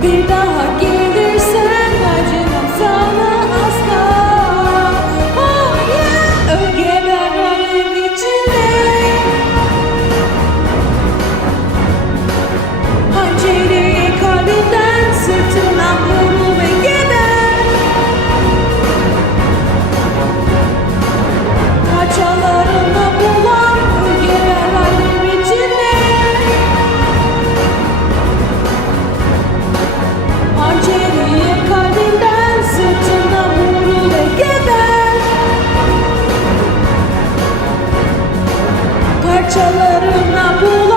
vida aqui. parçalarına bul.